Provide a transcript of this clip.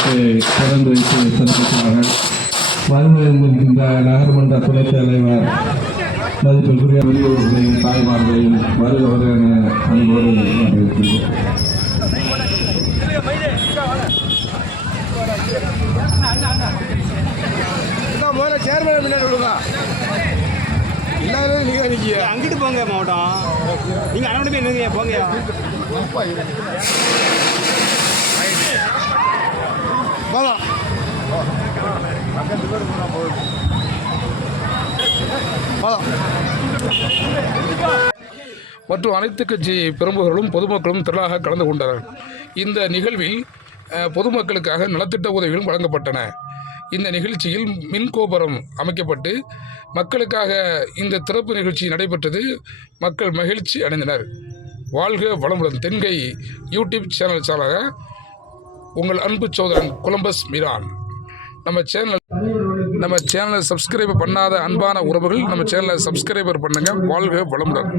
கூட்டத்தை திறந்து வைத்து சிறப்பிக்கிறார்கள் வருகின்ற நகர்மன்ற துணைத் தலைவர் மதிப்பிற்குரிய பெரியவர்களையும் தாய்மார்களையும் வருகிறவர் என அன்போடு அதான் முதல்ல சேர்மன் இல்லாத நீங்க நிற்கிய அங்கிட்டு போங்க மாவட்டம். நீங்க நிற்க போங்க போதும் மற்றும் அனைத்து கட்சி பிரமுகர்களும் பொதுமக்களும் திரளாக கலந்து கொண்டனர். இந்த நிகழ்வில் பொதுமக்களுக்காக நலத்திட்ட உதவிகளும் வழங்கப்பட்டன. இந்த நிகழ்ச்சியில் மின் கோபுரம் அமைக்கப்பட்டு மக்களுக்காக இந்த திறப்பு நிகழ்ச்சி நடைபெற்றது. மக்கள் மகிழ்ச்சி அடைந்தனர். வாழ்க வளமுடன். தென்கை யூடியூப் சேனல் சாலாக உங்கள் அன்பு சோதரன் கொலம்பஸ் மிரான். நம்ம சேனல் நம்ம சேனலை சப்ஸ்கிரைப் பண்ணாத அன்பான உறவுகள் நம்ம சேனலை சப்ஸ்கிரைபர் பண்ணுங்கள் வாழ்க வளமுடன்.